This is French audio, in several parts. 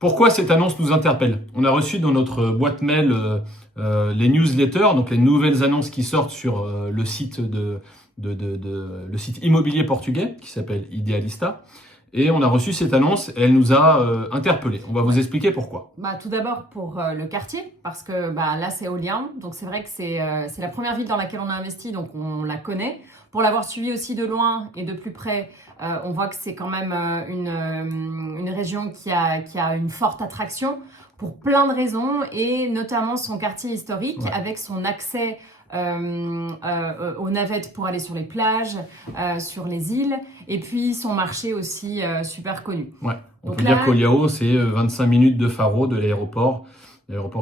Pourquoi cette annonce nous interpelle? On a reçu dans notre boîte mail les newsletters, donc les nouvelles annonces qui sortent sur le site le site immobilier portugais qui s'appelle Idealista. Et on a reçu cette annonce et elle nous a interpellés. On va vous expliquer pourquoi. Tout d'abord pour le quartier, parce que là c'est éolien, donc c'est vrai que c'est la première ville dans laquelle on a investi, donc on la connaît. Pour l'avoir suivi aussi de loin et de plus près, on voit que c'est quand même une région qui a une forte attraction pour plein de raisons, et notamment son quartier historique avec son accès aux navettes pour aller sur les plages, sur les îles, et puis son marché aussi super connu. Ouais. On peut dire qu'Oliao, c'est 25 minutes de Faro de l'aéroport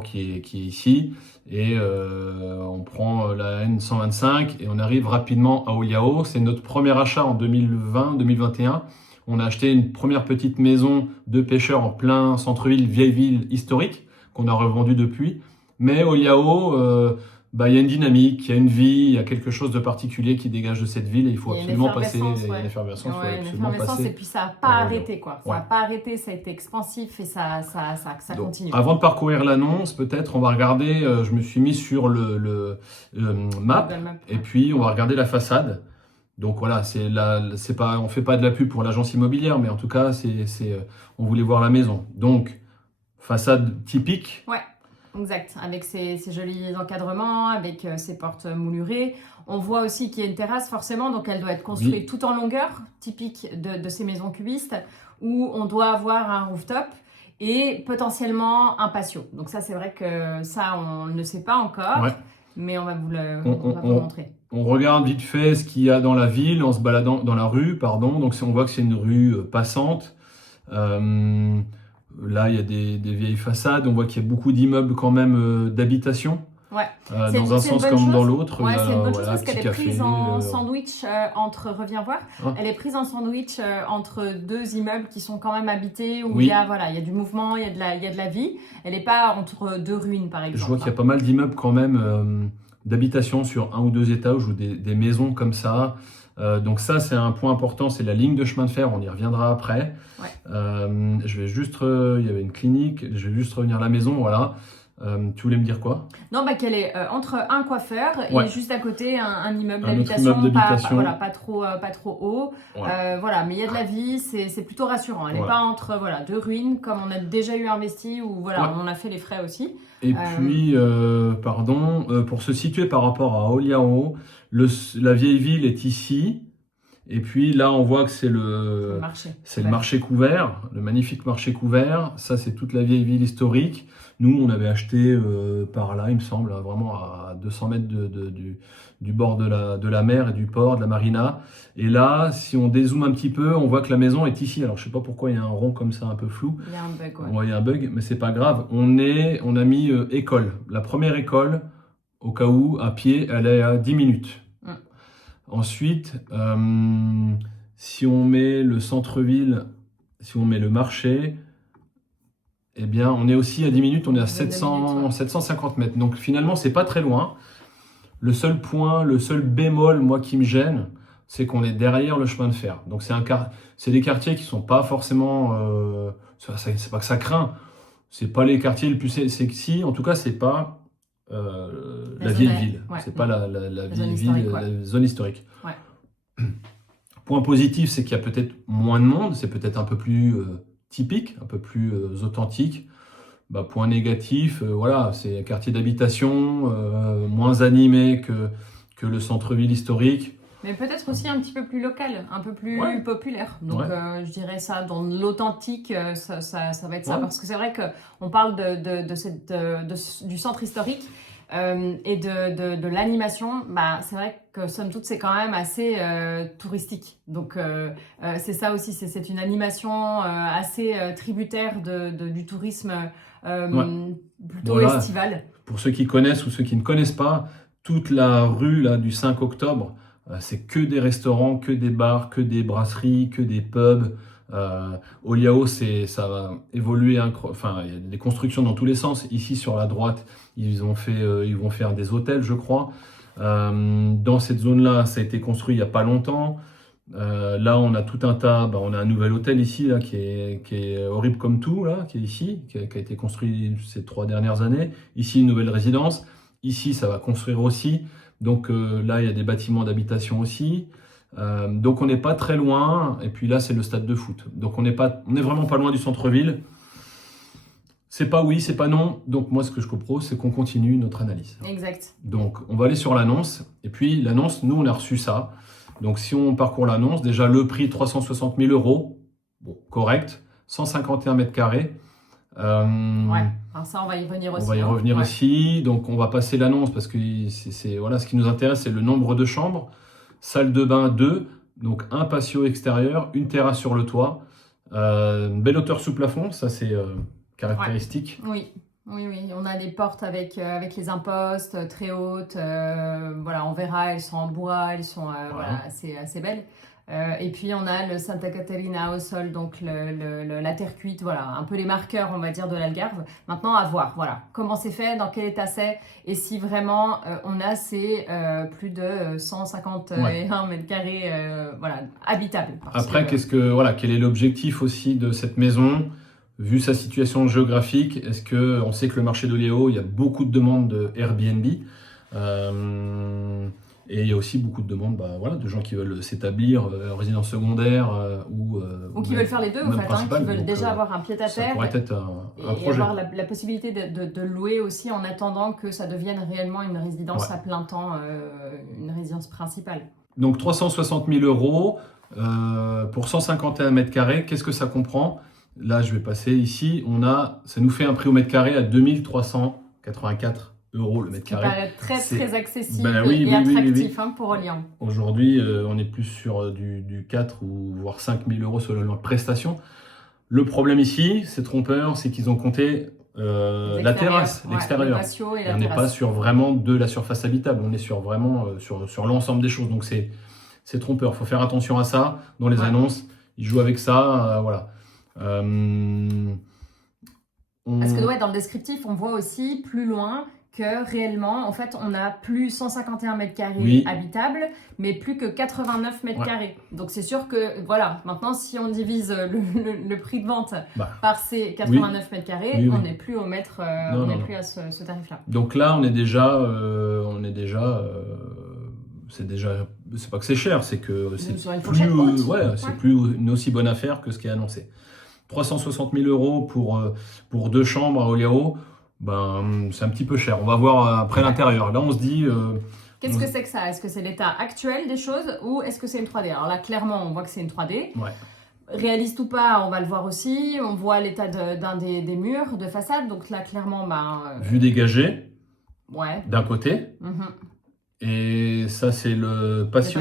qui est ici, et on prend la N125 et on arrive rapidement à Oliao. C'est notre premier achat en 2020-2021. On a acheté une première petite maison de pêcheurs en plein centre-ville, vieille ville historique, qu'on a revendue depuis. Mais Oliao, il y a une dynamique, il y a une vie, il y a quelque chose de particulier qui dégage de cette ville et il faut absolument passer une effervescence. Et puis ça n'a pas arrêté, quoi. Ça n'a pas arrêté, ça a été expansif et ça Donc, continue. Avant de parcourir l'annonce, peut-être on va regarder, je me suis mis sur le map et puis on va regarder la façade. Donc voilà, on fait pas de la pub pour l'agence immobilière, mais en tout cas, on voulait voir la maison. Donc, façade typique. Ouais. Exact, avec ses jolis encadrements, avec ses portes moulurées. On voit aussi qu'il y a une terrasse forcément, donc elle doit être construite tout en longueur, typique de ces maisons cubistes, où on doit avoir un rooftop et potentiellement un patio. Donc ça, c'est vrai que ça, on ne sait pas encore, mais on va vous le montrer. On regarde vite fait ce qu'il y a dans la ville en se baladant dans la rue, pardon. Donc on voit que c'est une rue passante. Là, il y a des vieilles façades. On voit qu'il y a beaucoup d'immeubles quand même d'habitation. Ouais. Dans un sens comme dans l'autre. Ouais, c'est une bonne chose parce qu'elle est prise en sandwich entre, reviens voir, elle est prise en sandwich entre deux immeubles qui sont quand même habités, où il y a du mouvement, il y a de la vie. Elle n'est pas entre deux ruines, par exemple. Je vois qu'il y a pas mal d'immeubles quand même d'habitation sur 1 ou 2 étages ou des maisons comme ça. Donc ça, c'est un point important, c'est la ligne de chemin de fer, on y reviendra après. Je vais juste, il y avait une clinique, je vais juste revenir à la maison, voilà. Tu voulais me dire quoi? Non, qu'elle est entre un coiffeur et juste à côté un immeuble d'habitation, pas trop haut. Mais il y a de la vie, c'est plutôt rassurant. Elle n'est pas entre deux ruines comme on a déjà eu investi, ou on a fait les frais aussi. Et puis, pour se situer par rapport à Oliao, la vieille ville est ici. Et puis là, on voit que c'est le marché couvert, le magnifique marché couvert. Ça, c'est toute la vieille ville historique. Nous, on avait acheté par là, il me semble, vraiment à 200 mètres du bord de la mer et du port, de la marina. Et là, si on dézoome un petit peu, on voit que la maison est ici. Alors, je sais pas pourquoi il y a un rond comme ça, un peu flou. Il y a un bug, il y a un bug, mais c'est pas grave. On a mis école. La première école, au cas où, à pied, elle est à 10 minutes. Ensuite, si on met le centre-ville, si on met le marché, eh bien, on est aussi à 10 minutes, on est à 750 mètres. Donc finalement, c'est pas très loin. Le seul point, le seul bémol, moi, qui me gêne, c'est qu'on est derrière le chemin de fer. Donc c'est des quartiers qui sont pas forcément... c'est pas que ça craint. C'est pas les quartiers les plus sexy. En tout cas, c'est pas... la vieille ville, c'est pas la vieille ville, la zone historique. Point positif, c'est qu'il y a peut-être moins de monde, c'est peut-être un peu plus typique, un peu plus authentique. Point négatif, c'est un quartier d'habitation, moins animé que le centre-ville historique. Mais peut-être aussi un petit peu plus local, un peu plus populaire. Donc je dirais ça, dans l'authentique, ça va être ça. Parce que c'est vrai qu'on parle du centre historique et de l'animation. C'est vrai que somme toute, c'est quand même assez touristique. Donc c'est ça aussi, c'est une animation assez tributaire du tourisme plutôt estival. Pour ceux qui connaissent ou ceux qui ne connaissent pas, toute la rue là, du 5 octobre, c'est que des restaurants, que des bars, que des brasseries, que des pubs. Oliao, ça va évoluer. Il y a des constructions dans tous les sens. Ici, sur la droite, ils vont faire des hôtels, je crois. Dans cette zone-là, ça a été construit il n'y a pas longtemps. Là, on a tout un tas. On a un nouvel hôtel ici, là, qui est horrible comme tout, là, qui est ici, qui a été construit ces 3 dernières années. Ici, une nouvelle résidence. Ici, ça va construire aussi. Donc là, il y a des bâtiments d'habitation aussi. Donc on n'est pas très loin. Et puis là, c'est le stade de foot. Donc on est vraiment pas loin du centre-ville. C'est pas oui, c'est pas non. Donc moi, ce que je propose, c'est qu'on continue notre analyse. Exact. Donc on va aller sur l'annonce. Et puis l'annonce, nous, on a reçu ça. Donc si on parcourt l'annonce, déjà le prix 360 000 €, bon, correct, 151 mètres carrés. Ouais, alors ça, on va y revenir aussi. On va y revenir aussi. Donc on va passer l'annonce parce que voilà, ce qui nous intéresse, c'est le nombre de chambres. Salle de bain 2, donc un patio extérieur, une terrasse sur le toit, une belle hauteur sous plafond, ça c'est caractéristique. Oui. On a les portes avec les impostes très hautes. Voilà, on verra, elles sont en bois, elles sont voilà, assez belles. Et puis on a le Santa Caterina au sol, donc la terre cuite, voilà, un peu les marqueurs, on va dire, de l'Algarve. Maintenant, à voir, voilà, comment c'est fait, dans quel état c'est, et si vraiment on a ces plus de 151 mètres carrés, voilà, habitables. Après, quel est l'objectif aussi de cette maison, vu sa situation géographique? Est-ce que on sait que le marché de Léo, il y a beaucoup de demandes de Airbnb. Et il y a aussi beaucoup de demandes de gens qui veulent s'établir en résidence secondaire ou qui veulent faire les deux, en fait, qui veulent déjà avoir un pied-à-terre. Ça pourrait être un projet. Et avoir la possibilité de louer aussi en attendant que ça devienne réellement une résidence à plein temps, une résidence principale. Donc 360 000 € pour 151 mètres carrés, qu'est-ce que ça comprend? Là, je vais passer ici, ça nous fait un prix au mètre carré à 2384 € le mètre carré. Très accessible et attractif pour Lyon. Aujourd'hui, on est plus sur du 4 ou voire 5 000 € selon leur prestation. Le problème ici, c'est trompeur, c'est qu'ils ont compté la terrasse, l'extérieur. Et on n'est pas sur vraiment de la surface habitable, on est sur vraiment sur l'ensemble des choses. Donc c'est trompeur, il faut faire attention à ça. Dans les annonces, ils jouent avec ça, voilà. Parce que dans le descriptif, on voit aussi plus loin que réellement, en fait, on n'a plus 151 mètres carrés habitables, mais plus que 89 mètres carrés. Donc c'est sûr que, voilà, maintenant, si on divise le prix de vente par ces 89 mètres carrés, on n'est plus au mètre, plus à ce tarif-là. Donc là, on est déjà, c'est pas que c'est cher, c'est que c'est plus une aussi bonne affaire que ce qui est annoncé. 360 000 € pour 2 chambres à Oléo, c'est un petit peu cher. On va voir après l'intérieur. Là, on se dit... Qu'est-ce que c'est que ça? Est-ce que c'est l'état actuel des choses ou est-ce que c'est une 3D? Alors là, clairement, on voit que c'est une 3D. Réaliste ou pas, on va le voir aussi. On voit l'état d'un des murs de façade. Donc là, clairement... Vue dégagée d'un côté. Et ça, c'est le patio.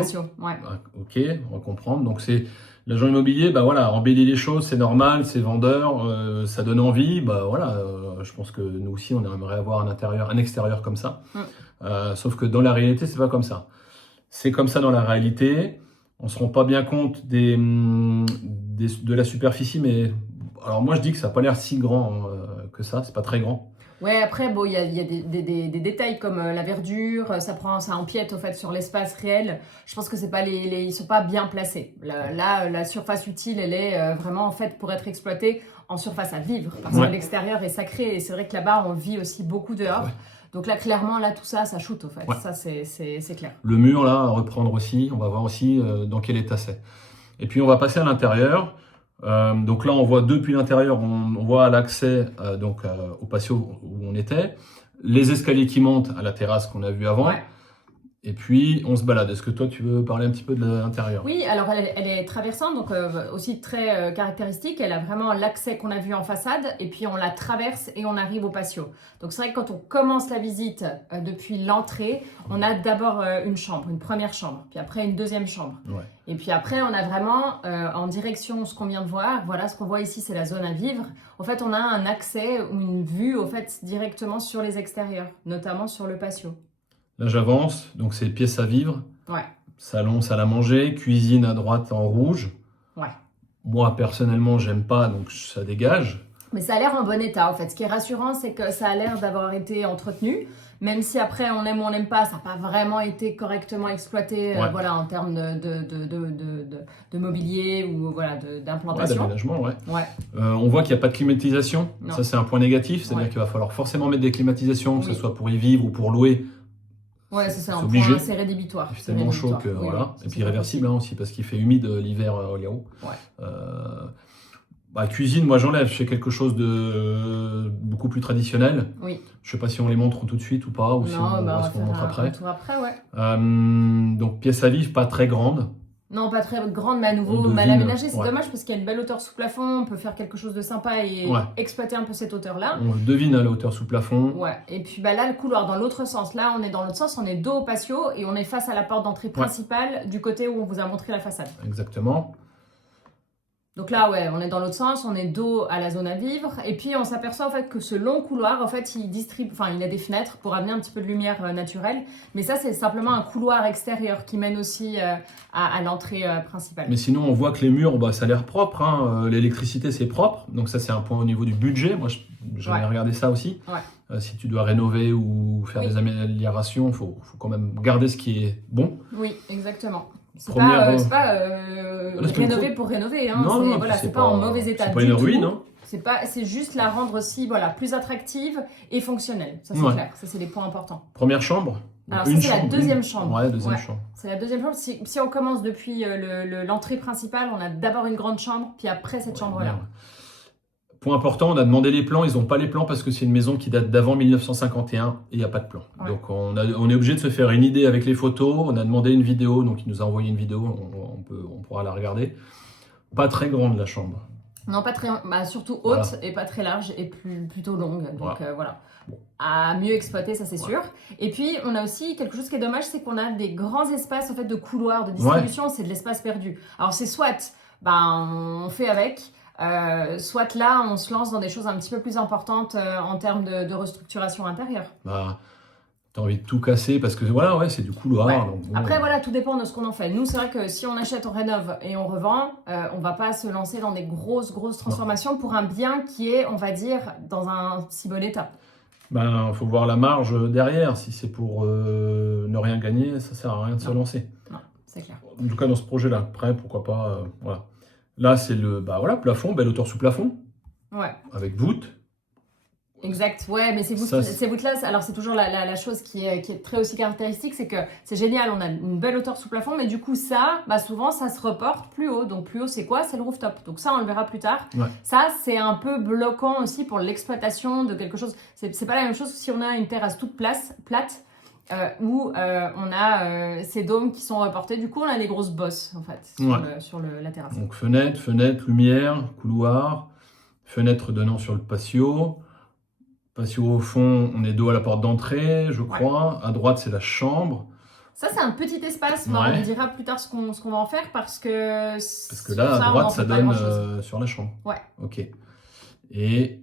Ok, on va comprendre. Donc c'est... L'agent immobilier, embellit les choses, c'est normal, c'est vendeur, ça donne envie. Je pense que nous aussi, on aimerait avoir un extérieur comme ça. Sauf que dans la réalité, c'est pas comme ça. C'est comme ça dans la réalité. On se rend pas bien compte de la superficie, mais alors moi je dis que ça n'a pas l'air si grand que ça. C'est pas très grand. Ouais, après, il y a des détails comme la verdure, ça empiète au fait sur l'espace réel. Je pense que c'est pas ils sont pas bien placés. Là, la surface utile, elle est vraiment en fait pour être exploitée en surface à vivre, parce que l'extérieur est sacré et c'est vrai que là-bas, on vit aussi beaucoup dehors. Donc là, clairement, tout ça shoot au fait. Ça, c'est clair. Le mur, là, à reprendre aussi, on va voir aussi dans quel état c'est. Et puis, on va passer à l'intérieur. Donc là, on voit depuis l'intérieur, on voit l'accès au patio où on était, les escaliers qui montent à la terrasse qu'on a vu avant. Et puis, on se balade. Est-ce que toi, tu veux parler un petit peu de l'intérieur? Oui, alors elle est traversante, donc aussi très caractéristique. Elle a vraiment l'accès qu'on a vu en façade, et puis on la traverse et on arrive au patio. Donc c'est vrai que quand on commence la visite depuis l'entrée, on a d'abord une première chambre, puis après une deuxième chambre. Et puis après, on a vraiment en direction ce qu'on vient de voir. Voilà, ce qu'on voit ici, c'est la zone à vivre. En fait, on a un accès ou une vue au fait directement sur les extérieurs, notamment sur le patio. Là, j'avance, donc c'est pièce à vivre. Salon, salle à manger, cuisine à droite en rouge. Moi, personnellement, j'aime pas, donc ça dégage. Mais ça a l'air en bon état, en fait. Ce qui est rassurant, c'est que ça a l'air d'avoir été entretenu. Même si après, on aime ou on n'aime pas, ça n'a pas vraiment été correctement exploité voilà, en termes de mobilier ou voilà, d'implantation. D'aménagement, on voit qu'il n'y a pas de climatisation. Non. Ça, c'est un point négatif. C'est-à-dire qu'il va falloir forcément mettre des climatisations, que ce soit pour y vivre ou pour louer. Ouais, c'est un point assez rédhibitoire. Il fait tellement chaud que voilà. Et puis réversible aussi, parce qu'il fait humide l'hiver au Liao. Cuisine, moi j'enlève, je fais quelque chose de beaucoup plus traditionnel. Oui. Je sais pas si on les montre tout de suite ou pas, ou si on montre après. Donc pièce à vivre, pas très grande. Non, pas très grande, mais à nouveau mal aménagée. C'est dommage parce qu'il y a une belle hauteur sous plafond, on peut faire quelque chose de sympa et exploiter un peu cette hauteur-là. On devine à la hauteur sous plafond. Ouais, et puis là, le couloir dans l'autre sens. Là, on est dans l'autre sens, on est dos au patio et on est face à la porte d'entrée principale du côté où on vous a montré la façade. Exactement. Donc là, on est dans l'autre sens, on est dos à la zone à vivre. Et puis, on s'aperçoit en fait que ce long couloir, en fait, il a des fenêtres pour amener un petit peu de lumière naturelle. Mais ça, c'est simplement un couloir extérieur qui mène aussi à l'entrée principale. Mais sinon, on voit que les murs, ça a l'air propre. Hein. L'électricité, c'est propre. Donc ça, c'est un point au niveau du budget. Moi, j'avais regardé ça aussi. Si tu dois rénover ou faire des améliorations, il faut quand même garder ce qui est bon. Oui, exactement. C'est pas rénover pour rénover. Hein. Non, c'est pas en mauvais état du tout. C'est pas une ruine. Hein. C'est juste la rendre aussi plus attractive et fonctionnelle. Ça, c'est clair. Ça, c'est des points importants. Première chambre. Alors, c'est la deuxième chambre. Ouais, deuxième chambre. C'est la deuxième chambre. Si on commence depuis l'entrée principale, on a d'abord une grande chambre, puis après cette chambre-là. Point important, on a demandé les plans. Ils n'ont pas les plans parce que c'est une maison qui date d'avant 1951 et il n'y a pas de plan. Donc on est obligé de se faire une idée avec les photos. On a demandé une vidéo, donc il nous a envoyé une vidéo. On pourra la regarder. Pas très grande la chambre. Non, pas très, surtout haute et pas très large et plutôt longue. Donc voilà. À mieux exploiter, ça c'est sûr. Et puis on a aussi quelque chose qui est dommage, c'est qu'on a des grands espaces en fait de couloirs de distribution. C'est de l'espace perdu. Alors c'est soit on fait avec. Soit là, on se lance dans des choses un petit peu plus importantes en termes de restructuration intérieure. T'as envie de tout casser parce que c'est du couloir. Donc, après, tout dépend de ce qu'on en fait. Nous, c'est vrai que si on achète, on rénove et on revend, on va pas se lancer dans des grosses transformations pour un bien qui est, on va dire, dans un si bon état. Faut voir la marge derrière. Si c'est pour ne rien gagner, ça sert à rien de se lancer. Non, c'est clair. En tout cas, dans ce projet-là. Après, pourquoi pas, voilà. Là, c'est le plafond, belle hauteur sous plafond. Ouais. Avec voûte. Exact, mais ces voûtes-là, alors c'est toujours la chose qui est très aussi caractéristique, c'est que c'est génial, on a une belle hauteur sous plafond, mais du coup ça, souvent ça se reporte plus haut. Donc plus haut c'est quoi? C'est le rooftop. Donc ça on le verra plus tard. Ça c'est un peu bloquant aussi pour l'exploitation de quelque chose. C'est pas la même chose que si on a une terrasse toute plate. Où on a ces dômes qui sont reportés. Du coup, on a des grosses bosses, en fait, sur la terrasse. Donc, fenêtre, lumière, couloir, fenêtre donnant sur le patio. Patio au fond, on est dos à la porte d'entrée, je crois. À droite, c'est la chambre. Ça, c'est un petit espace. On dira plus tard ce qu'on va en faire parce que là, à droite, ça donne sur la chambre. Ouais. Ok. Et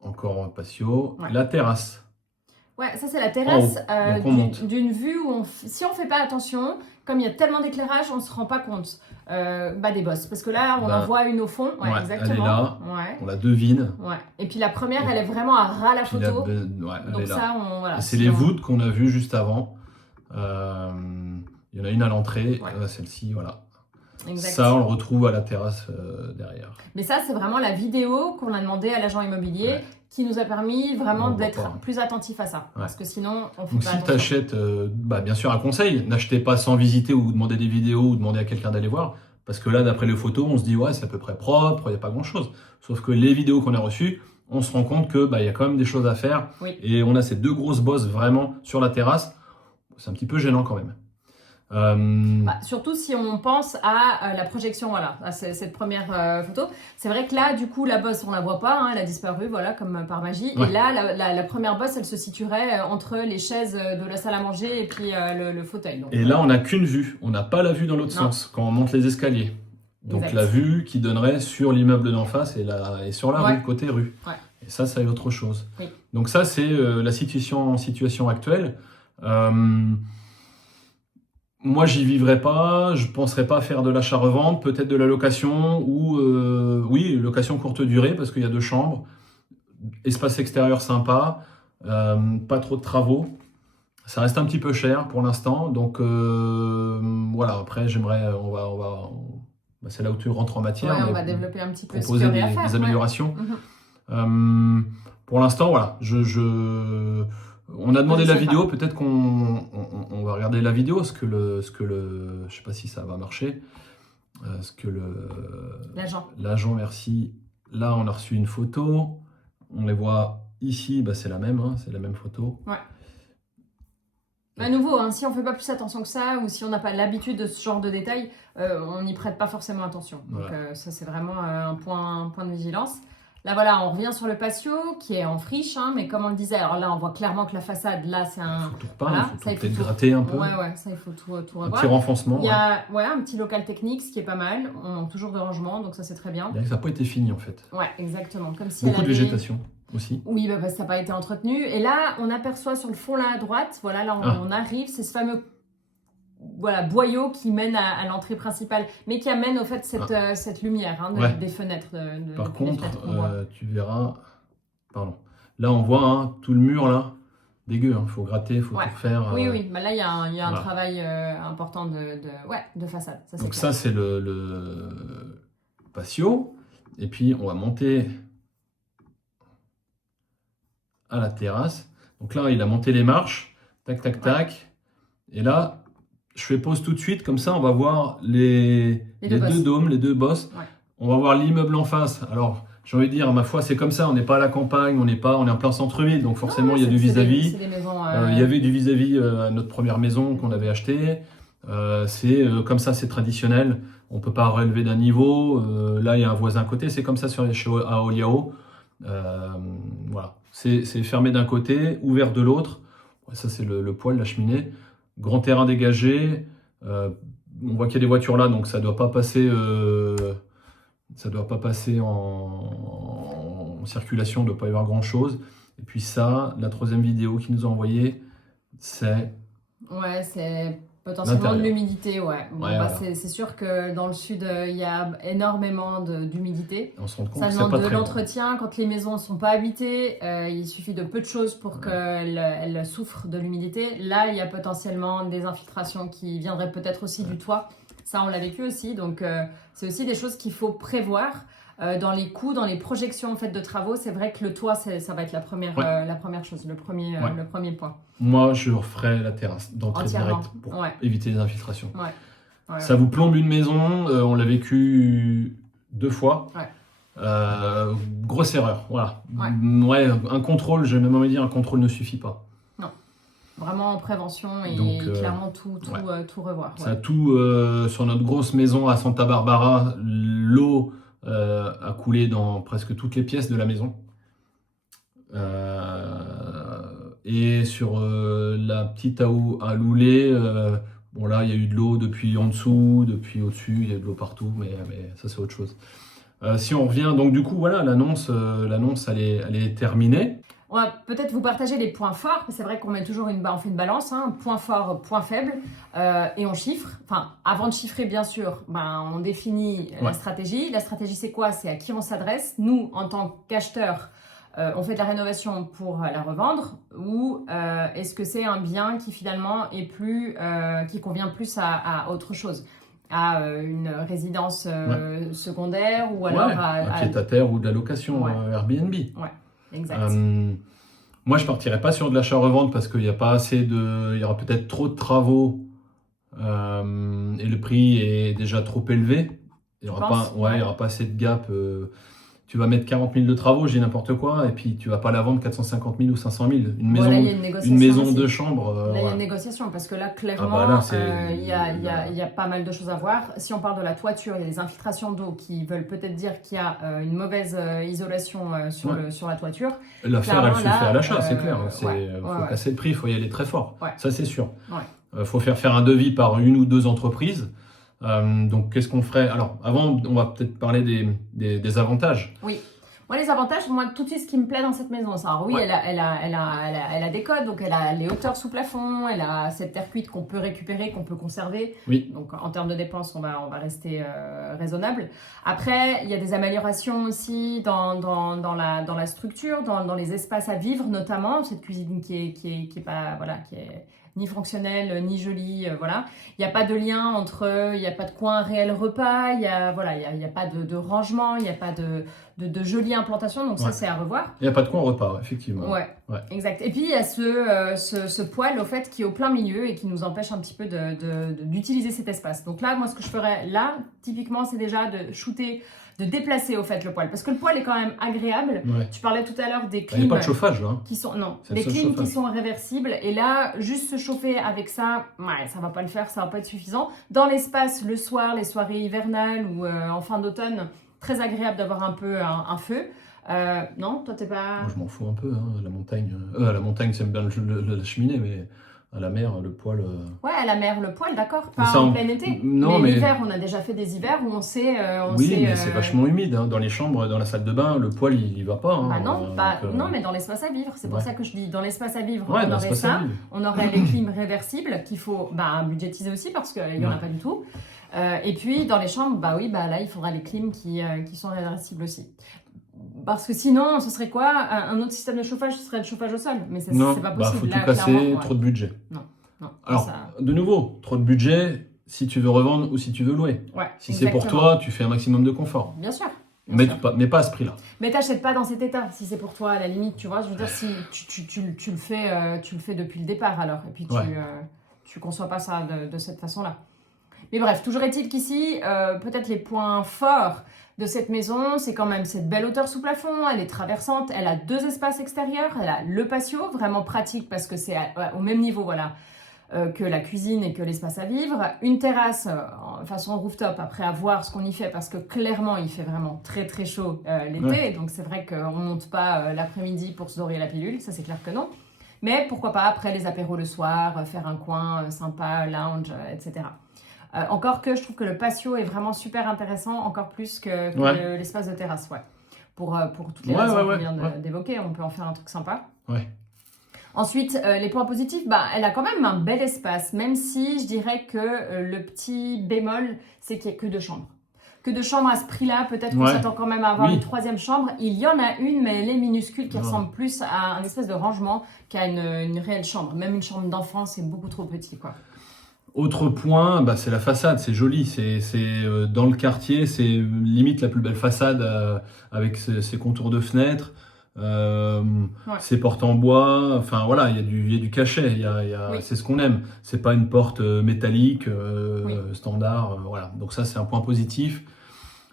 encore un patio. La terrasse. Ouais, ça c'est la terrasse d'une vue où si on fait pas attention, comme il y a tellement d'éclairage, on se rend pas compte des bosses. Parce que là, on en voit une au fond. Exactement. Elle est là. On la devine. Et puis la première, elle est vraiment à ras la photo. Donc ça, c'est les voûtes qu'on a vues juste avant. Il y en a une à l'entrée. Celle-ci, voilà. Exact. Ça, on le retrouve à la terrasse derrière. Mais ça, c'est vraiment la vidéo qu'on a demandé à l'agent immobilier qui nous a permis vraiment d'être plus attentif à ça. Parce que sinon, on fait Donc, pas si attention. tu achètes, bien sûr, un conseil, n'achetez pas sans visiter ou demander des vidéos ou demander à quelqu'un d'aller voir. Parce que là, d'après les photos, on se dit, c'est à peu près propre, il n'y a pas grand-chose. Sauf que les vidéos qu'on a reçues, on se rend compte que y a quand même des choses à faire. Et on a ces deux grosses bosses vraiment sur la terrasse. C'est un petit peu gênant quand même. Surtout si on pense à la projection, à cette première photo. C'est vrai que là, du coup, la bosse, on la voit pas, elle a disparu, comme par magie. Et là, la première bosse, elle se situerait entre les chaises de la salle à manger et puis le fauteuil. Donc, et là, on n'a qu'une vue. On n'a pas la vue dans l'autre sens quand on monte les escaliers. Donc la vue qui donnerait sur l'immeuble d'en face et sur la rue, côté rue. Et ça est autre chose. Donc ça, c'est la situation actuelle. Moi, j'y vivrai pas, je penserai pas faire de l'achat-revente, peut-être de la location ou oui, location courte durée parce qu'il y a 2 chambres, espace extérieur sympa, pas trop de travaux. Ça reste un petit peu cher pour l'instant, donc voilà. Après, j'aimerais, bah, c'est là où tu rentres en matière, Ouais, on mais va développer un petit peu ce proposer qu'il y aurait à faire. des améliorations. Pour l'instant, voilà, on a demandé la vidéo, peut-être on va regarder la vidéo, je sais pas si ça va marcher, l'agent, merci. Là, on a reçu une photo, on les voit ici, bah, c'est la même, hein, c'est la même photo. Ouais. À nouveau, hein, si on fait pas plus attention que ça, ou si on n'a pas l'habitude de ce genre de détails, on n'y prête pas forcément attention. Donc ça, c'est vraiment un point de vigilance. Là, voilà, on revient sur le patio qui est en friche, hein, mais comme on le disait, alors là, on voit clairement que la façade, là, c'est un... Il faut tout repeindre, il faut peut-être gratter un peu. Ouais, ça, il faut tout revoir. Un petit renfoncement. Il y a un petit local technique, ce qui est pas mal. On manque toujours de rangement, donc ça, c'est très bien. Ça n'a pas été fini, en fait. Ouais, exactement. Comme si beaucoup de végétation aussi. Oui, parce que ça n'a pas été entretenu. Et là, on aperçoit sur le fond, là, à droite, voilà, là, on arrive, c'est ce fameux... Voilà, boyau qui mène à l'entrée principale, mais qui amène au fait cette lumière hein, des fenêtres. Par contre, tu verras, pardon, là on voit hein, tout le mur là, dégueu, il faut gratter, il faut tout refaire. Oui, bah là il y a un travail important de façade. Ça, donc ça c'est le patio, et puis on va monter à la terrasse. Donc là il a monté les marches, tac tac tac, et là je fais pause tout de suite, comme ça on va voir les deux dômes, les 2 bosses. Ouais. On va voir l'immeuble en face. Alors, j'ai envie de dire, ma foi, c'est comme ça, on n'est pas à la campagne, on est en plein centre-ville, donc forcément il y a du vis-à-vis. Il y avait du vis-à-vis à notre première maison qu'on avait achetée. Comme ça, c'est traditionnel. On ne peut pas relever d'un niveau. Là, il y a un voisin à côté, c'est comme ça à Oliao. Voilà. C'est fermé d'un côté, ouvert de l'autre. Ça, c'est le poêle, la cheminée. Grand terrain dégagé, on voit qu'il y a des voitures là, donc ça doit pas passer en circulation, il ne doit pas y avoir grand chose. Et puis ça, la 3e vidéo qu'ils nous ont envoyée, c'est... Ouais, c'est potentiellement de l'humidité, ouais. Bon, voilà. C'est sûr que dans le sud, il y a énormément d'humidité. On se rend compte ça que demande pas de très l'entretien. Quand les maisons ne sont pas habitées, il suffit de peu de choses pour qu'elles souffrent de l'humidité. Là, il y a potentiellement des infiltrations qui viendraient peut-être aussi du toit. Ça, on l'a vécu aussi. Donc, c'est aussi des choses qu'il faut prévoir. Dans les coûts, dans les projections en fait, de travaux, c'est vrai que le toit, ça va être la première chose, le premier point. Moi, je referais la terrasse d'entrée directe pour éviter les infiltrations. Ça vous plombe une maison, on l'a vécu 2 fois. Grosse erreur, voilà. Un contrôle, j'ai même envie de dire, un contrôle ne suffit pas. Non, vraiment en prévention et clairement tout revoir. Ça a tout, sur notre grosse maison à Santa Barbara, l'eau a coulé dans presque toutes les pièces de la maison. Et sur la petite à Loulé, bon là il y a eu de l'eau depuis en dessous, depuis au-dessus, il y a de l'eau partout, mais ça c'est autre chose. Si on revient, donc du coup voilà, l'annonce elle est terminée. On va peut-être vous partager les points forts, c'est vrai qu'on met toujours on fait une balance, hein, point fort, point faible, et on chiffre. Enfin, avant de chiffrer, bien sûr, on définit la stratégie. La stratégie, c'est quoi? C'est à qui on s'adresse. Nous, en tant qu'acheteurs, on fait de la rénovation pour la revendre, ou est-ce que c'est un bien qui finalement est qui convient plus à autre chose, à une résidence secondaire, ou alors un pied-à-terre ou de la location Airbnb. Exact. Moi, je partirais pas sur de l'achat-revente parce qu'il n'y a pas assez il y aura peut-être trop de travaux et le prix est déjà trop élevé. Il n'y aura pas assez de gap. Tu vas mettre 40 000 de travaux, j'ai n'importe quoi, et puis tu vas pas la vendre 450 000 ou 500 000. Une maison de chambre. Là, il y a une négociation parce que là, clairement, il y a pas mal de choses à voir. Si on parle de la toiture, il y a des infiltrations d'eau qui veulent peut-être dire qu'il y a une mauvaise isolation sur la toiture. L'affaire, elle se fait à l'achat, c'est clair. Il faut casser le prix, il faut y aller très fort. Ça, c'est sûr. Il faut faire un devis par 1 ou 2 entreprises. Donc, qu'est-ce qu'on ferait? Alors, avant, on va peut-être parler des avantages. Oui. Moi, les avantages, moi, tout de suite, ce qui me plaît dans cette maison, ça. Alors oui, Ouais. elle a des codes, donc elle a les hauteurs sous plafond, elle a cette terre cuite qu'on peut récupérer, qu'on peut conserver. Oui. Donc en termes de dépenses, on va rester raisonnable. Après, il y a des améliorations aussi dans la structure, dans les espaces à vivre notamment. Cette cuisine qui est pas, voilà, qui est ni fonctionnelle, ni jolie, voilà. Il n'y a pas de lien il n'y a pas de coin réel repas, il y a pas de rangement, il n'y a pas de jolie implantation, donc ça Ouais. c'est à revoir. Il n'y a pas de coin repas, effectivement. Ouais, Ouais. exact. Et puis il y a ce poêle au fait qui est au plein milieu et qui nous empêche un petit peu d'utiliser cet espace. Donc là, moi ce que je ferais là, typiquement, c'est déjà de déplacer au fait le poêle, parce que le poêle est quand même agréable. Ouais. Tu parlais tout à l'heure des Il n'y clims a pas de chauffage, là. qui sont C'est le des seul clims chauffage. qui sont réversibles, et là juste se chauffer avec ça, ouais, ça va pas le faire, ça va pas être suffisant. Dans l'espace le soir, les soirées hivernales ou en fin d'automne, très agréable d'avoir un peu un feu. Non, toi t'es pas... Moi, je m'en fous un peu, hein. À la montagne, c'est bien la cheminée, mais à la mer, le poêle. Ouais, à la mer, le poêle, d'accord, pas Ça, en plein été. non, mais- l'hiver, on a déjà fait des hivers où on sait... Oui, mais c'est vachement humide, hein. Dans les chambres, dans la salle de bain, le poêle, il y va pas, hein. Bah non, Donc, non, mais dans l'espace à vivre, c'est pour ouais. ça que je dis, dans l'espace à vivre, Ouais, on dans aurait l'espace à ça, vivre. on aurait les clims réversibles qu'il faut budgétiser aussi parce qu'il n'y en a Ouais. pas du tout. Et puis dans les chambres, bah oui, bah là il faudra les clims qui sont réversibles aussi. Parce que sinon, ce serait quoi? Un autre système de chauffage, ce serait le chauffage au sol. Mais Non, c'est pas bah, possible. faut Là, tout casser, clairement, ouais. trop de budget. Non, Alors, ça... de nouveau, trop de budget si tu veux revendre ou si tu veux louer. ouais, Si c'est pour exactement. toi, tu fais un maximum de confort. Bien sûr. bien Mais sûr. pas à ce prix-là. Mais t'achètes pas dans cet état, si c'est pour toi, à la limite, tu vois. Je veux dire, si tu le fais depuis le départ, alors. Et puis Ouais. tu conçois pas ça de cette façon-là. Mais bref, toujours est-il qu'ici, peut-être les points forts de cette maison, c'est quand même cette belle hauteur sous plafond, elle est traversante, elle a 2 espaces extérieurs, elle a le patio, vraiment pratique parce que c'est au même niveau, voilà, que la cuisine et que l'espace à vivre. Une terrasse façon rooftop, après à voir ce qu'on y fait, parce que clairement, il fait vraiment très très chaud l'été, Ouais. donc c'est vrai qu'on ne monte pas l'après-midi pour se dorer la pilule, ça c'est clair que non. Mais pourquoi pas après les apéros le soir, faire un coin sympa, lounge, etc. Encore que je trouve que le patio est vraiment super intéressant, encore plus que Ouais. l'espace de terrasse, ouais. Pour toutes les Ouais, raisons ouais, qu'on ouais, vient ouais. d'évoquer, on peut en faire un truc sympa. Ouais. Ensuite, les points positifs, bah, elle a quand même un bel espace, même si je dirais que le petit bémol, c'est qu'il n'y a que 2 chambres. Que 2 chambres à ce prix-là, peut-être qu'on Ouais. s'attend quand même à avoir Oui. une 3e chambre. Il y en a une, mais elle est minuscule, qui Non. ressemble plus à un espèce de rangement qu'à une réelle chambre. Même une chambre d'enfant, c'est beaucoup trop petit, quoi. Autre point, bah, c'est la façade, c'est joli, c'est dans le quartier, c'est limite la plus belle façade avec ses contours de fenêtres, Ouais. ses portes en bois, enfin voilà, il y a du cachet, Oui. c'est ce qu'on aime. C'est pas une porte métallique Oui. standard, voilà. Donc ça c'est un point positif.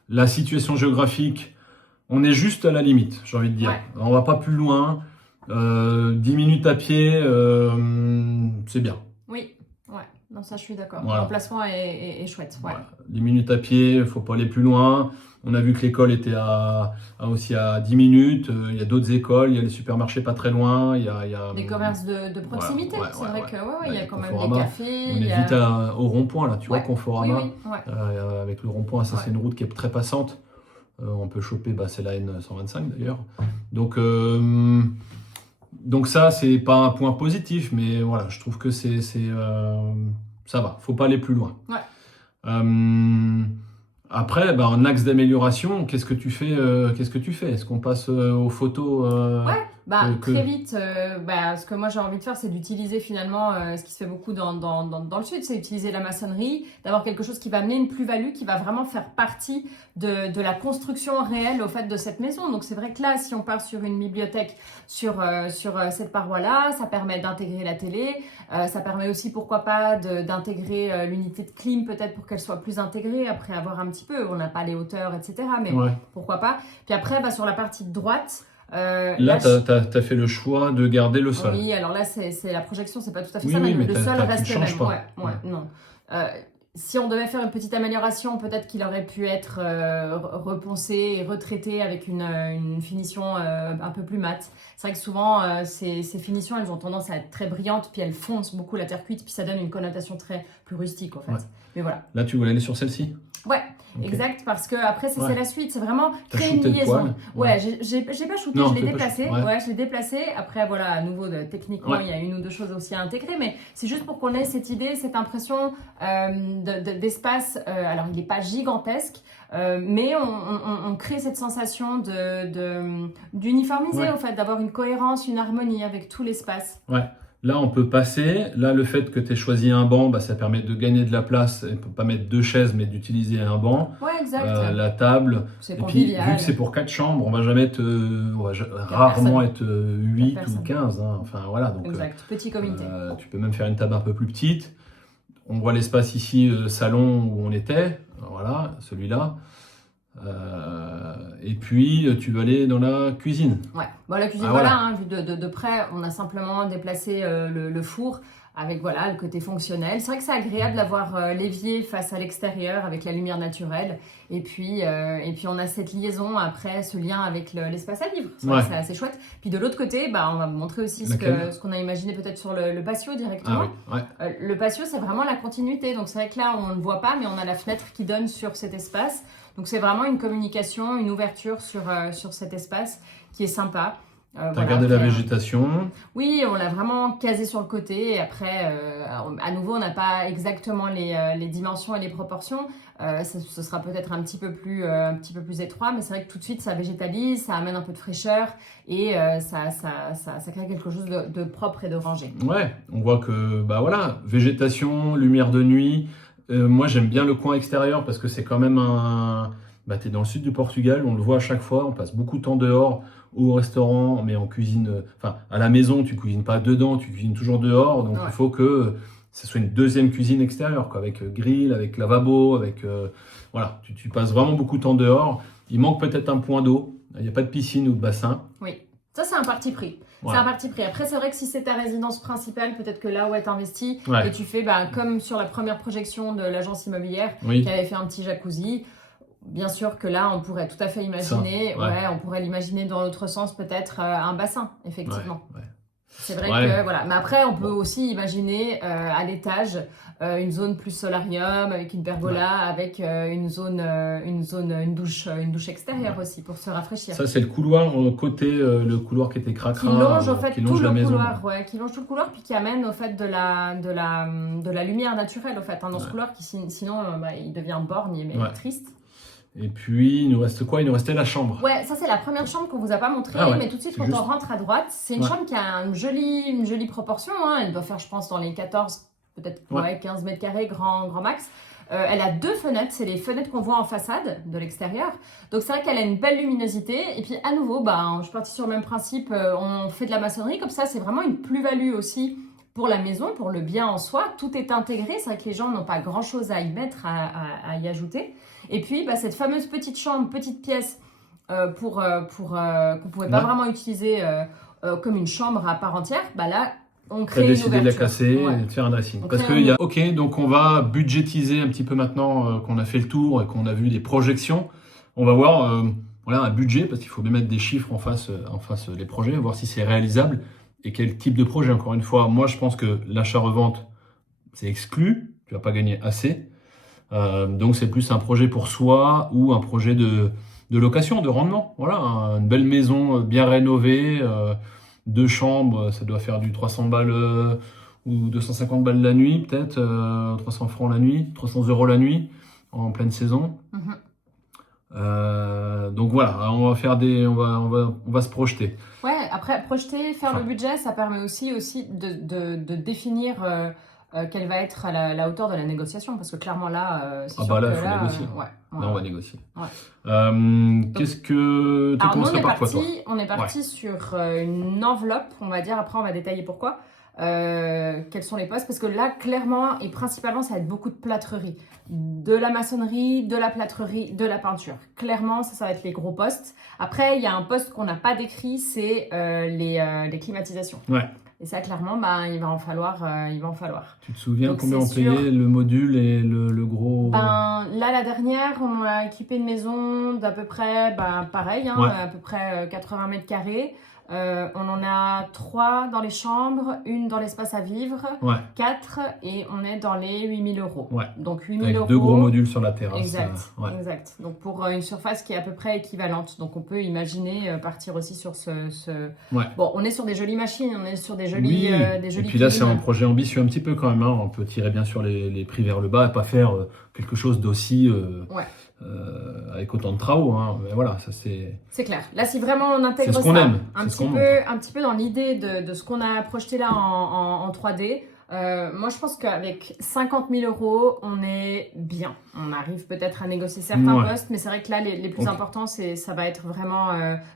La situation géographique, on est juste à la limite, j'ai envie de dire. Ouais. On va pas plus loin. 10 minutes à pied, c'est bien. Oui, ouais. Non, ça, je suis d'accord. Voilà. L'emplacement est chouette, ouais. Voilà. 10 minutes à pied, il faut pas aller plus loin. On a vu que l'école était aussi à 10 minutes. Il y a d'autres écoles, il y a les supermarchés pas très loin. Il y a, Des commerces de proximité, Ouais, c'est vrai ouais. que il y a Ouais, quand même Conforama. des cafés. On il y est a... vite au rond-point là, tu vois, Ouais. Conforama. Oui, ouais. Avec le rond-point, ça Ouais. c'est une route qui est très passante. On peut choper, c'est la N125 d'ailleurs. Donc ça, c'est pas un point positif, mais voilà, je trouve que ça va. Faut pas aller plus loin. Ouais. Après, un axe d'amélioration, qu'est-ce que tu fais Est-ce qu'on passe aux photos Ouais. que- Très vite, ce que moi j'ai envie de faire, c'est d'utiliser finalement ce qui se fait beaucoup dans le sud, c'est utiliser la maçonnerie, d'avoir quelque chose qui va amener une plus-value, qui va vraiment faire partie de la construction réelle au fait de cette maison. Donc c'est vrai que là, si on part sur une bibliothèque sur cette paroi-là, ça permet d'intégrer la télé, ça permet aussi, pourquoi pas, d'intégrer l'unité de clim peut-être pour qu'elle soit plus intégrée, après avoir un petit peu, on n'a pas les hauteurs, etc. Mais Ouais. pourquoi pas. Puis après, sur la partie de droite, Là, tu as fait le choix de garder le sol. oui, alors là, c'est la projection, c'est pas tout à fait Oui, ça, oui, mais mais le sol tu reste le le même. changes pas. Ouais, non. Si on devait faire une petite amélioration, peut-être qu'il aurait pu être reponcé et retraité avec une finition un peu plus mate. C'est vrai que souvent, ces finitions, elles ont tendance à être très brillantes, puis elles foncent beaucoup la terre cuite, puis ça donne une connotation plus rustique, en fait. Ouais. Mais voilà. Là, tu voulais aller sur celle-ci? Ouais, Ok. exact, parce que après c'est Ouais. la suite, c'est vraiment T'as créer une shooté le liaison. poil. Ouais, j'ai pas shooté, Non, je l'ai t'as pas déplacé. shooté. Ouais. Ouais, je l'ai déplacé. Après voilà, à nouveau, techniquement, Ouais. il y a une ou deux choses aussi à intégrer, mais c'est juste pour qu'on ait cette idée, cette impression d'espace. Alors il n'est pas gigantesque, mais on crée cette sensation d'uniformiser, Ouais. au fait, d'avoir une cohérence, une harmonie avec tout l'espace. Ouais. Là, on peut passer. Là, le fait que tu aies choisi un banc, bah, ça permet de gagner de la place et pas mettre 2 chaises, mais d'utiliser un banc. Ouais, exact. La table. C'est Et puis, vu convivial. que c'est pour 4 chambres, on va jamais être, rarement personnes. être 8 ou personnes. 15. Hein. Enfin, voilà. Donc, Exact, petit comité. tu peux même faire une table un peu plus petite. On voit l'espace ici, salon où on était. Voilà, celui-là. Et puis, tu vas aller dans la cuisine. Ouais, bon, la cuisine, Ah, voilà, voilà. hein, vu de près, on a simplement déplacé le four avec voilà, le côté fonctionnel. C'est vrai que c'est agréable d'avoir l'évier face à l'extérieur avec la lumière naturelle. Et puis on a cette liaison après, ce lien avec l'espace à vivre. C'est vrai Ouais. que c'est assez chouette. Puis de l'autre côté, bah, on va vous montrer aussi Laquelle? ce qu'on a imaginé peut-être sur le patio directement. Ah oui, ouais. Le patio, c'est vraiment la continuité. Donc c'est vrai que là, on ne le voit pas, mais on a la fenêtre qui donne sur cet espace. Donc c'est vraiment une communication, une ouverture sur cet espace qui est sympa. T'as Voilà, regardé la après, végétation. oui, on l'a vraiment casé sur le côté. Et après, à nouveau, on n'a pas exactement les dimensions et les proportions. Ce sera peut-être un petit peu plus étroit, mais c'est vrai que tout de suite, ça végétalise, ça amène un peu de fraîcheur et ça crée quelque chose de propre et de rangé. Ouais, on voit que, bah voilà, végétation, lumière de nuit. Moi, j'aime bien le coin extérieur parce que c'est quand même un. Bah, t'es dans le sud du Portugal, on le voit à chaque fois, on passe beaucoup de temps dehors ou au restaurant, mais on cuisine. Enfin, à la maison, tu cuisines pas dedans, tu cuisines toujours dehors. Donc, Ouais. il faut que ce soit une deuxième cuisine extérieure, quoi, avec grill, avec lavabo, avec. Voilà, tu passes vraiment beaucoup de temps dehors. Il manque peut-être un point d'eau. Il n'y a pas de piscine ou de bassin. Oui, ça c'est un parti pris. Ouais. C'est un parti pris. Après, c'est vrai que si c'est ta résidence principale, peut-être que là où tu investis Ouais. et tu fais comme sur la première projection de l'agence immobilière Oui. qui avait fait un petit jacuzzi. Bien sûr que là, on pourrait tout à fait imaginer, Ça, ouais. on pourrait l'imaginer dans l'autre sens, peut-être un bassin, effectivement. Ouais. C'est vrai Ouais. que voilà. Mais après, on peut aussi imaginer à l'étage une zone plus solarium avec une pergola, avec une douche extérieure aussi pour se rafraîchir. Ça, c'est le couloir côté, le couloir qui était cracra. Qui longe en fait qui tout longe le la maison. couloir, ouais, qui longe tout le couloir, puis qui amène au fait de la lumière naturelle au fait, hein, dans ce couloir qui sinon il devient borgne mais triste. Et puis, il nous reste quoi? Il nous restait la chambre. Ouais, ça c'est la première chambre qu'on vous a pas montrée, Ah ouais, mais tout de suite c'est quand juste. on rentre à droite, c'est une chambre qui a une jolie proportion, hein. Elle doit faire je pense dans les 14, peut-être 15 mètres carrés, grand max. Elle a 2 fenêtres, c'est les fenêtres qu'on voit en façade de l'extérieur. Donc c'est vrai qu'elle a une belle luminosité. Et puis à nouveau, je suis partie sur le même principe, on fait de la maçonnerie, comme ça c'est vraiment une plus-value aussi pour la maison, pour le bien en soi. Tout est intégré, c'est vrai que les gens n'ont pas grand-chose à y mettre, à y ajouter. Et puis cette fameuse petite chambre, petite pièce qu'on ne pouvait pas vraiment utiliser comme une chambre à part entière, là on crée une ouverture. T'as décidé de la casser et de faire un dressing. Parce qu'il y a... Ok, donc on va budgétiser un petit peu maintenant qu'on a fait le tour et qu'on a vu des projections. On va voir un budget, parce qu'il faut bien mettre des chiffres en face des projets, voir si c'est réalisable et quel type de projet. Encore une fois, moi je pense que l'achat-revente, c'est exclu, tu vas pas gagner assez. Donc c'est plus un projet pour soi ou un projet de location, de rendement. Voilà, une belle maison bien rénovée, 2 chambres, ça doit faire du 300 balles ou 250 balles la nuit, peut-être 300 francs la nuit, 300 € la nuit en pleine saison. Donc voilà, on va se projeter. Ouais, après projeter, faire le budget, ça permet aussi de définir quelle va être la hauteur de la négociation, parce que clairement là, c'est sûr là, que il faut négocier. Là, on va négocier. Qu'est-ce que tu commencerais par quoi, toi? On est parti sur une enveloppe, on va dire. Après, on va détailler pourquoi. Quels sont les postes? Parce que là, clairement et principalement, ça va être beaucoup de plâtrerie. De la maçonnerie, de la plâtrerie, de la peinture. Clairement, ça va être les gros postes. Après, il y a un poste qu'on n'a pas décrit, c'est les climatisations. Ouais. Et ça, clairement, il va en falloir. Tu te souviens donc, combien on payait le module et le gros? Là, la dernière, on a équipé une maison d'à peu près, pareil, à peu près 80 mètres carrés. On en a 3 dans les chambres, une dans l'espace à vivre, Ouais, 4 et on est dans les 8 000 euros. ouais. Donc 8 000 Avec euros. 2 gros modules sur la terrasse. Exact, Ouais. exact. Donc pour une surface qui est à peu près équivalente. Donc on peut imaginer partir aussi sur Ouais. Bon, on est sur des jolies machines, on est sur des jolies, Oui, des et jolies puis là c'est un cuisines. projet ambitieux un petit peu quand même, hein. On peut tirer bien sûr les prix vers le bas et pas faire quelque chose d'aussi Ouais. avec autant de travaux, hein. Mais voilà, ça c'est C'est clair. Là, si vraiment on intègre ce qu'on ça aime, un c'est ce petit qu'on peu, un petit peu dans l'idée de ce qu'on a projeté là en 3D, moi je pense qu'avec 50 000 euros, on est bien. On arrive peut-être à négocier certains Ouais. postes, mais c'est vrai que là, les plus Ok. importants, ça va être vraiment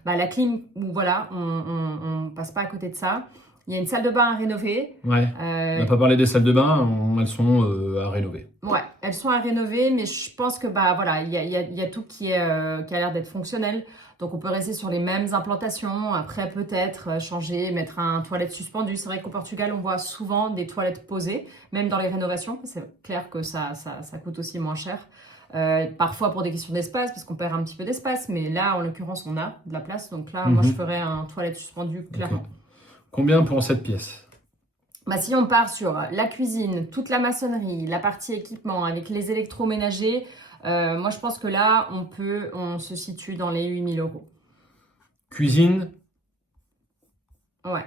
la clim, où voilà, on passe pas à côté de ça. Il y a une salle de bain à rénover. Ouais. On n'a pas parlé des salles de bain, elles sont à rénover. Ouais, elles sont à rénover, mais je pense que bah voilà, il y a tout qui a l'air d'être fonctionnel. Donc on peut rester sur les mêmes implantations. Après peut-être changer, mettre un toilette suspendu. C'est vrai qu'au Portugal on voit souvent des toilettes posées, même dans les rénovations. C'est clair que ça coûte aussi moins cher. Parfois pour des questions d'espace, parce qu'on perd un petit peu d'espace, mais là en l'occurrence on a de la place. Donc là moi je ferais un toilette suspendu clairement. Ok. Combien pour cette pièce? Bah, si on part sur la cuisine, toute la maçonnerie, la partie équipement avec les électroménagers, moi je pense que là on se situe dans les 8 000 euros. Cuisine, Ouais.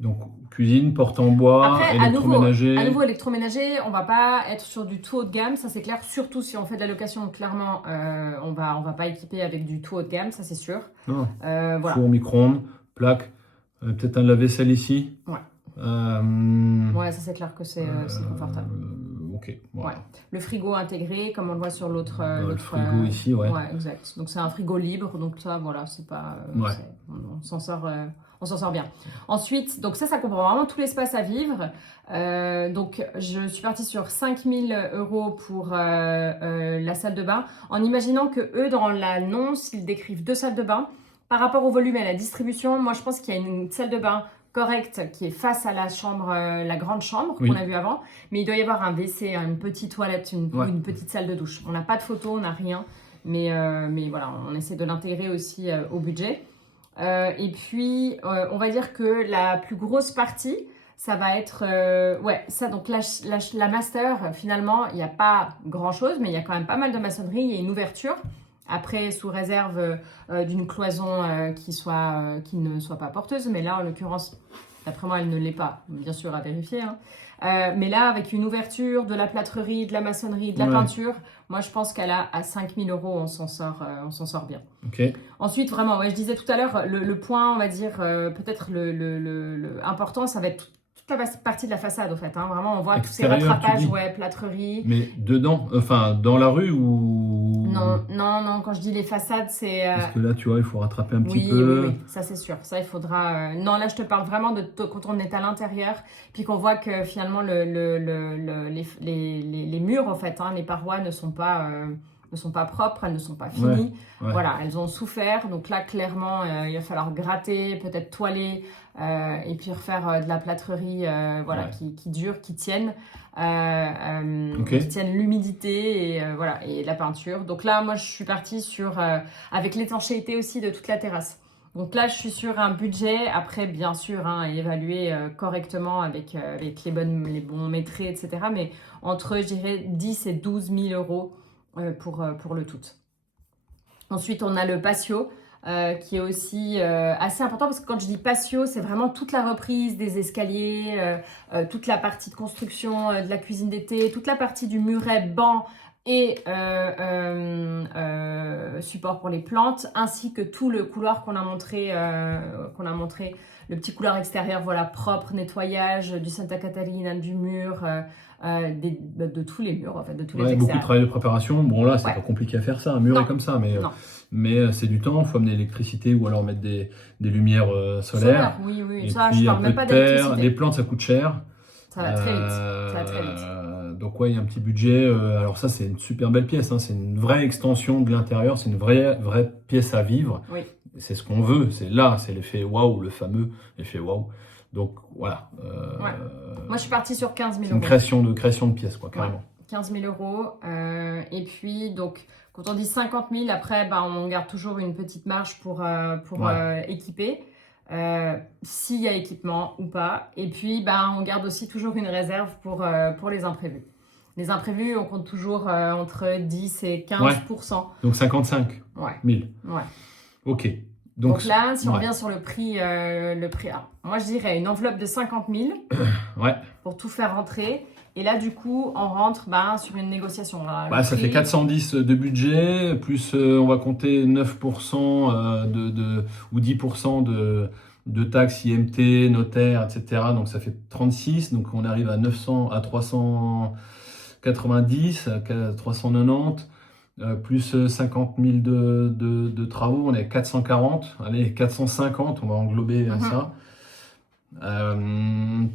donc cuisine, porte en bois, Après, à électroménager. nouveau électroménager, on va pas être sur du tout haut de gamme, ça c'est clair. Surtout si on fait de la location, clairement, on va pas équiper avec du tout haut de gamme, ça c'est sûr. Non. Voilà. Four, micro-ondes, plaque, peut-être un lave-vaisselle ici. Ouais. Euh, Ouais, ça c'est clair que c'est confortable. Ok. Voilà. Ouais. Le frigo intégré, comme on le voit sur l'autre. Le frigo ici, ouais. Ouais, exact. Donc c'est un frigo libre, donc ça, voilà, c'est pas. Ouais. On s'en sort. On s'en sort bien. Ensuite, donc ça comprend vraiment tout l'espace à vivre. Donc je suis partie sur 5 000 euros pour la salle de bain, en imaginant que eux, dans l'annonce, ils décrivent 2 salles de bain. Par rapport au volume et à la distribution, moi je pense qu'il y a une salle de bain correcte qui est face à la chambre, la grande chambre Oui. qu'on a vue avant, mais il doit y avoir un WC, une petite toilette, une petite salle de douche. On n'a pas de photos, on n'a rien, mais voilà, on essaie de l'intégrer aussi au budget. Et puis, on va dire que la plus grosse partie, ça va être... ça, donc la master, finalement, il n'y a pas grand-chose, mais il y a quand même pas mal de maçonnerie, il y a une ouverture. Après, sous réserve d'une cloison qui ne soit pas porteuse, mais là, en l'occurrence, d'après moi, elle ne l'est pas, bien sûr, à vérifier, hein. Mais là, avec une ouverture, de la plâtrerie, de la maçonnerie, de la peinture, moi, je pense qu'elle a à 5 000 euros, on s'en sort bien. Ok. Ensuite, vraiment, ouais, je disais tout à l'heure, le point, on va dire, peut-être le important, ça va être toute la partie de la façade, en fait, hein. Vraiment, on voit tous ces Extérieur, rattrapages, tu dis. plâtrerie. Mais dedans, enfin dans la rue ou... Non, quand je dis les façades, c'est... Parce que là, tu vois, il faut rattraper un petit Oui, peu. oui, ça c'est sûr. Ça, il faudra... Non, là, je te parle vraiment de quand on est à l'intérieur, puis qu'on voit que finalement, les murs, en fait, hein, les parois ne sont pas propres, elles ne sont pas finies. Ouais. Voilà, elles ont souffert. Donc là, clairement, il va falloir gratter, peut-être toiler, et puis refaire de la plâtrerie qui dure, qui tienne. Qui tiennent l'humidité et voilà, et la peinture. Donc là, moi, je suis partie sur avec l'étanchéité aussi de toute la terrasse. Donc là, je suis sur un budget, après, bien sûr, hein, évalué correctement avec les bons métrés, etc. Mais entre, je dirais, 10 et 12 000 euros pour le tout. Ensuite, on a le patio. Qui est aussi assez important, parce que quand je dis patio, c'est vraiment toute la reprise des escaliers, toute la partie de construction de la cuisine d'été, toute la partie du muret, banc et support pour les plantes, ainsi que tout le couloir qu'on a montré, le petit couloir extérieur, voilà, propre, nettoyage du Santa Catarina, du mur, de tous les murs, en fait, de tous les extérieurs. Beaucoup de travail de préparation. Bon, là, c'est pas compliqué à faire ça, un mur est comme ça, mais c'est du temps, il faut amener l'électricité ou alors mettre des lumières solaires. Oui, et ça, puis je parle même pas d'électricité. Les plantes, ça coûte cher. Ça va très vite. Donc ouais, il y a un petit budget. Alors ça, c'est une super belle pièce, hein. C'est une vraie extension de l'intérieur, c'est une vraie pièce à vivre. Oui. C'est ce qu'on veut, c'est l'effet waouh, le fameux effet waouh. Donc voilà. Moi, je suis partie sur 15 000 euros. C'est une création de pièces, quoi, carrément. 15 000 euros. Et puis, donc, quand on dit 50 000, après, on garde toujours une petite marge pour équiper. s'il y a équipement ou pas. Et puis, on garde aussi toujours une réserve pour les imprévus. Les imprévus, on compte toujours entre 10 et 15%. Donc 55 000. Ouais. Ok. Donc là, si on revient sur le prix, moi je dirais une enveloppe de 50 000 pour tout faire rentrer. Et là, du coup, on rentre sur une négociation. Ça fait 410 de budget, plus on va compter 9% ou 10% de taxes IMT, notaire, etc. Donc ça fait 36. Donc on arrive à 390, à 390. Plus 50 000 de travaux, on est à 440. Allez, 450, on va englober ça.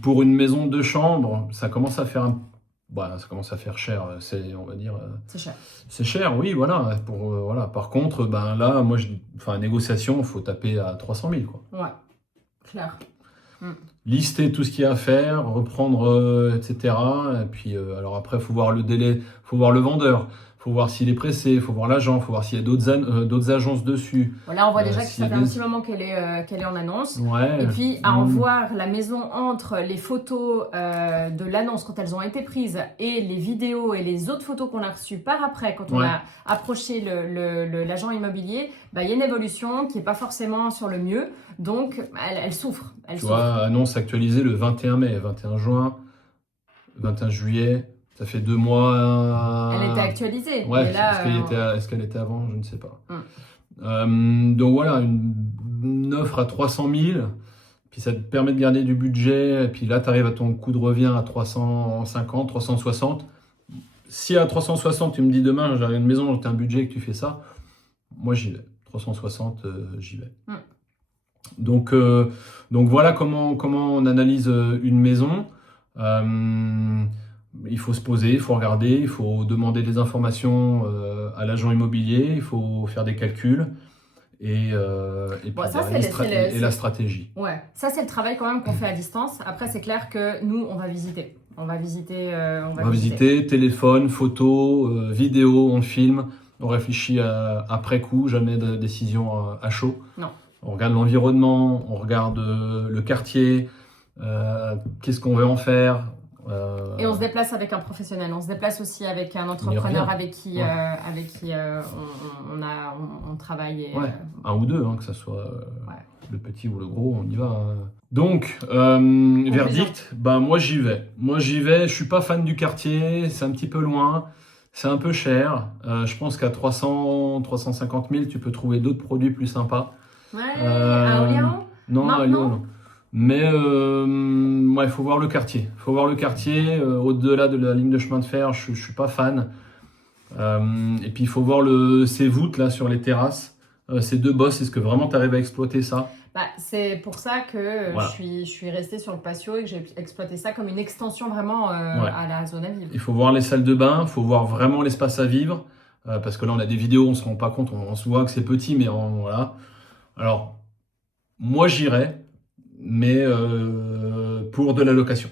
Pour une maison de chambre, ça commence à faire cher. On va dire. C'est cher. C'est cher, oui, voilà. Par contre, là, moi, négociation, il faut taper à 300 000, quoi. Ouais, clair. Lister tout ce qu'il y a à faire, reprendre, etc. Et puis, alors après, il faut voir le délai, il faut voir le vendeur. Il faut voir s'il est pressé, il faut voir l'agent, il faut voir s'il y a d'autres agences dessus. Là, on voit déjà que ça fait un petit moment qu'elle est en annonce. Ouais. Et puis, à en voir la maison entre les photos de l'annonce quand elles ont été prises et les vidéos et les autres photos qu'on a reçues par après, quand on a approché l'agent immobilier, il y a une évolution qui n'est pas forcément sur le mieux. Donc, elle souffre. Tu vois, annonce actualisée le 21 mai, 21 juin, 21 juillet. Ça fait 2 mois. Elle était actualisée. Ouais, est-ce qu'elle était avant? Je ne sais pas. Donc voilà, une offre à 300 000. Puis ça te permet de garder du budget. Et puis là, tu arrives à ton coût de revient à 350, 360. Si à 360, tu me dis demain, j'ai une maison, tu as un budget que tu fais ça, moi j'y vais. 360, j'y vais. Donc voilà comment on analyse une maison. Il faut se poser, il faut regarder, il faut demander des informations à l'agent immobilier, il faut faire des calculs et la stratégie. Ouais, ça c'est le travail quand même qu'on fait à distance. Après c'est clair que nous on va visiter. On va visiter, téléphone, photo, vidéo, on filme, on réfléchit après coup, jamais de décision à chaud. Non. On regarde l'environnement, on regarde le quartier, qu'est-ce qu'on veut en faire. Et on se déplace avec un professionnel, on se déplace aussi avec un entrepreneur avec qui on travaille. Un ou deux, que ce soit le petit ou le gros, on y va. Donc, verdict, moi j'y vais. Je suis pas fan du quartier, c'est un petit peu loin, c'est un peu cher. Je pense qu'à 350 000, tu peux trouver d'autres produits plus sympas. À Orléans? Non, à Lyon, non. Mais il faut voir le quartier. Au-delà de la ligne de chemin de fer, je suis pas fan. Et puis il faut voir ces voûtes là sur les terrasses. Ces 2 bosses, est-ce que vraiment tu arrives à exploiter ça? C'est pour ça que je suis restée sur le patio et que j'ai exploité ça comme une extension vraiment à la zone à vivre. Il faut voir les salles de bain, il faut voir vraiment l'espace à vivre. Parce que là on a des vidéos, on se rend pas compte, on se voit que c'est petit, mais voilà. Alors, moi j'irais. Mais pour de la location.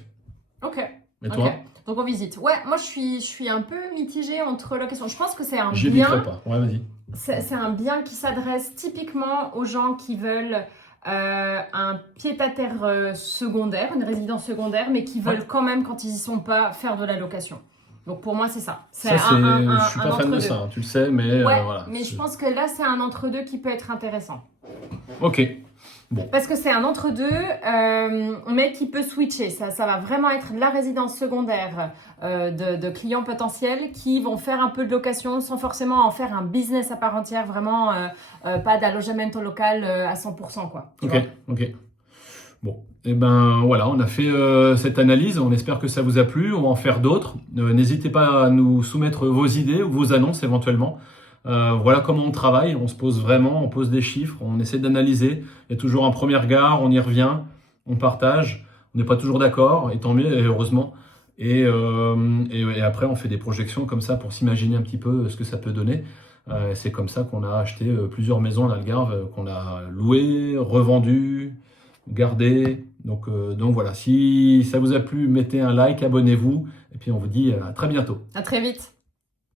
Ok. Et toi? Donc on visite. Ouais, moi je suis un peu mitigée entre location. Je pense que c'est un bien. J'hésiterai pas. Ouais, vas-y. C'est un bien qui s'adresse typiquement aux gens qui veulent un pied-à-terre secondaire, une résidence secondaire, mais qui veulent quand même, quand ils y sont pas, faire de la location. Donc pour moi c'est ça. Je suis pas fan de ça, tu le sais, mais voilà. Mais je pense que là c'est un entre-deux qui peut être intéressant. Ok. Bon. Parce que c'est un entre-deux, mais qui peut switcher. Ça va vraiment être la résidence secondaire de clients potentiels qui vont faire un peu de location sans forcément en faire un business à part entière, vraiment pas d'allogement local à 100%, quoi. Ok. Bon, et voilà, on a fait cette analyse. On espère que ça vous a plu. On va en faire d'autres. N'hésitez pas à nous soumettre vos idées ou vos annonces éventuellement. Voilà comment on travaille, on se pose vraiment, on pose des chiffres, on essaie d'analyser. Il y a toujours un premier regard, on y revient, on partage. On n'est pas toujours d'accord, et tant mieux, et heureusement. Et après, on fait des projections comme ça pour s'imaginer un petit peu ce que ça peut donner. C'est comme ça qu'on a acheté plusieurs maisons à l'Algarve, qu'on a louées, revendues, gardées. Donc voilà, si ça vous a plu, mettez un like, abonnez-vous, et puis on vous dit à très bientôt. À très vite.